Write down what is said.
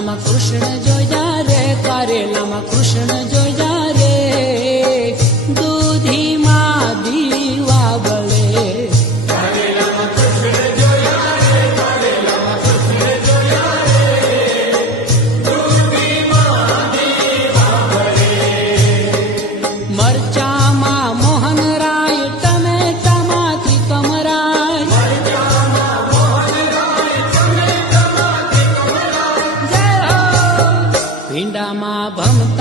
કારેલામાં કૃષ્ણ જોયા રે, કારેલામાં કૃષ્ણ જોયા રે, દૂધીમાં દીવા બળે. કારેલામાં કૃષ્ણ જોયા રે, કારેલામાં કૃષ્ણ જોયા રે, દૂધીમાં દીવા બળે. મરચામાં મોહનરાય, ટમેટામાં ત્રિકમરાય, મરચામાં મોહનરાય, ટમેટામાં ત્રિકમરાય. ભીંડામાં ભમતા